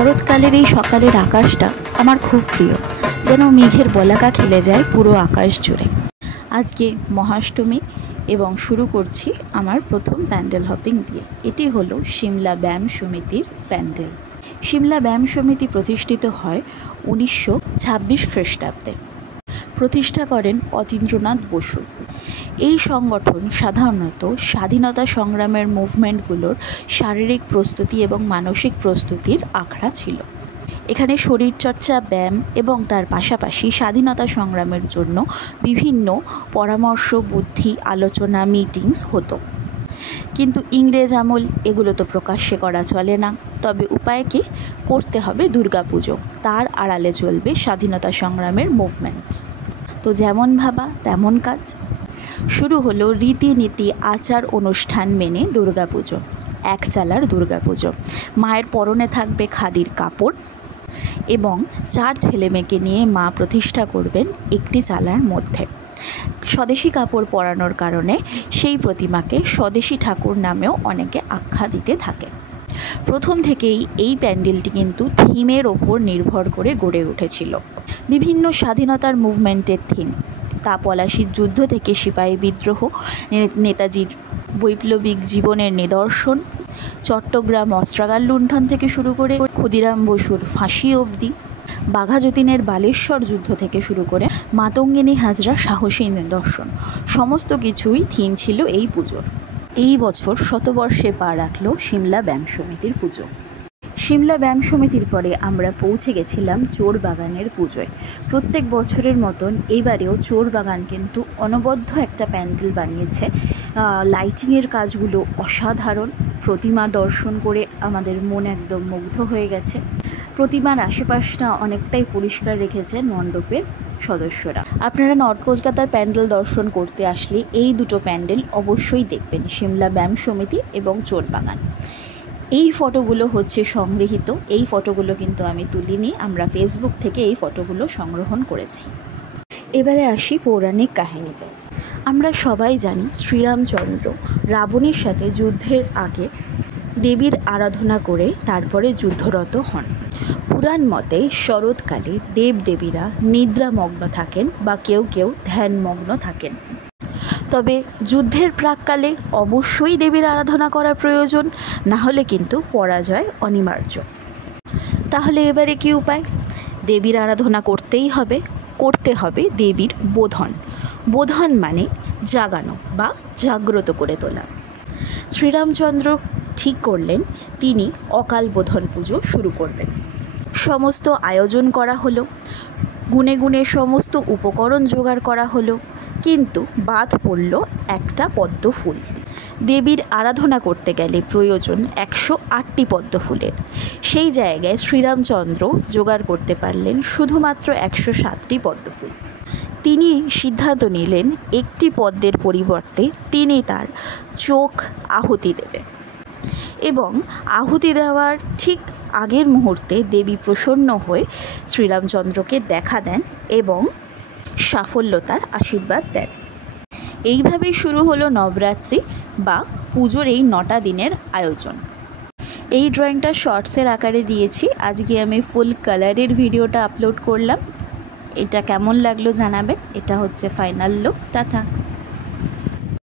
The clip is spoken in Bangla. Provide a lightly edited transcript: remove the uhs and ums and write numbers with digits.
শরৎকালের এই সকালের আকাশটা আমার খুব প্রিয়, যেন মেঘের বলাকা খেলে যায় পুরো আকাশ জুড়ে। আজকে মহাষ্টমী এবং শুরু করছি আমার প্রথম প্যান্ডেল হপিং দিয়ে। এটি হলো সিমলা ব্যায়াম সমিতির প্যান্ডেল। সিমলা ব্যায়াম সমিতি প্রতিষ্ঠিত হয় 1926 খ্রিস্টাব্দে। প্রতিষ্ঠা করেন অতীন্দ্রনাথ বসু। এই সংগঠন সাধারণত স্বাধীনতা সংগ্রামের মুভমেন্টগুলোর শারীরিক প্রস্তুতি এবং মানসিক প্রস্তুতির আখড়া ছিল। এখানে শরীরচর্চা, ব্যায়াম এবং তার পাশাপাশি স্বাধীনতা সংগ্রামের জন্য বিভিন্ন পরামর্শ, বুদ্ধি, আলোচনা, মিটিংস হতো। কিন্তু ইংরেজ আমল এগুলো তো প্রকাশ্যে করা চলে না, তবে উপায় কি? করতে হবে দুর্গাপুজো, তার আড়ালে চলবে স্বাধীনতা সংগ্রামের মুভমেন্টস। তো যেমন ভাবা তেমন কাজ। শুরু হলো রীতিনীতি, আচার অনুষ্ঠান মেনে দুর্গাপুজো, এক চালার দুর্গাপুজো। মায়ের পরনে থাকবে খাদির কাপড় এবং 4 ছেলেমেয়েকে নিয়ে মা প্রতিষ্ঠা করবেন একটি চালার মধ্যে। স্বদেশি কাপড় পরানোর কারণে সেই প্রতিমাকে স্বদেশি ঠাকুর নামেও অনেকে আখ্যা দিতে থাকে। প্রথম থেকেই এই প্যান্ডেলটি কিন্তু থিমের ওপর নির্ভর করে গড়ে উঠেছিল। বিভিন্ন স্বাধীনতার মুভমেন্টের থিম, তা পলাশির যুদ্ধ থেকে সিপাহী বিদ্রোহ, নেতাজির বৈপ্লবিক জীবনের নিদর্শন, চট্টগ্রাম অস্ত্রাগার লুণ্ঠন থেকে শুরু করে ক্ষুদিরাম বসুর ফাঁসি অবধি, বাঘা যতীনের বালেশ্বর যুদ্ধ থেকে শুরু করে মাতঙ্গিনী হাজরা সাহসী নিদর্শন, সমস্ত কিছুই থিম ছিল এই পুজোর। এই বছর শতবর্ষে পা রাখল সিমলা ব্যায়াম সমিতির পুজো। সিমলা ব্যায়াম সমিতির পরে আমরা পৌঁছে গেছিলাম চোর বাগানের পুজোয়। প্রত্যেক বছরের মতন এবারেও চোর বাগান কিন্তু অনবদ্য একটা প্যান্ডেল বানিয়েছে। লাইটিংয়ের কাজগুলো অসাধারণ। প্রতিমা দর্শন করে আমাদের মন একদম মুগ্ধ হয়ে গেছে। প্রতিমার আশেপাশটা অনেকটাই পরিষ্কার রেখেছেন মণ্ডপের সদস্যরা। আপনারা নর্থ কলকাতার প্যান্ডেল দর্শন করতে আসলে এই দুটো প্যান্ডেল অবশ্যই দেখবেন, সিমলা ব্যায়াম সমিতি এবং চোর বাগান। এই ফটোগুলো হচ্ছে সংগৃহীত, এই ফটোগুলো কিন্তু আমি তুলিনি, আমরা ফেসবুক থেকে এই ফটোগুলো সংগ্রহণ করেছি। এবারে আসি পৌরাণিক কাহিনীতে। আমরা সবাই জানি শ্রীরামচন্দ্র রাবণের সাথে যুদ্ধের আগে দেবীর আরাধনা করে তারপরে যুদ্ধরত হন। পুরাণ মতে শরৎকালে দেবদেবীরা নিদ্রামগ্ন থাকেন বা কেউ কেউ ধ্যানমগ্ন থাকেন। তবে যুদ্ধের প্রাককালে অবশ্যই দেবীর আরাধনা করা প্রয়োজন, না হলে কিন্তু পরাজয় অনিবার্য। তাহলে এবারে কি উপায়? দেবীর আরাধনা করতেই হবে, করতে হবে দেবীর বোধন। বোধন মানে জাগানো বা জাগ্রত করে তোলা। শ্রীরামচন্দ্র ঠিক করলেন তিনি অকাল বোধন পুজো শুরু করবেন। সমস্ত আয়োজন করা হলো, গুনে গুনে সমস্ত উপকরণ জোগাড় করা হলো, কিন্তু বাদ পড়ল একটা পদ্ম ফুল। দেবীর আরাধনা করতে গেলে প্রয়োজন 108টি পদ্ম ফুলের। সেই জায়গায় শ্রীরামচন্দ্র জোগাড় করতে পারলেন শুধুমাত্র 107টি পদ্ম ফুল। তিনি সিদ্ধান্ত নিলেন একটি পদ্মের পরিবর্তে তিনি তার চোখ আহুতি দেবেন, এবং আহুতি দেওয়ার ঠিক আগের মুহূর্তে দেবী প্রসন্ন হয়ে শ্রীরামচন্দ্রকে দেখা দেন এবং সাফল্যতার আশীর্বাদ দেন। এইভাবেই শুরু হলো নবরাত্রি বা পুজোর এই 9টা দিনের আয়োজন। এই ড্রয়িংটা শর্টসের আকারে দিয়েছি, আজকে আমি ফুল কালারের ভিডিওটা আপলোড করলাম। এটা কেমন লাগলো জানাবেন। এটা হচ্ছে ফাইনাল লুক। টাটা।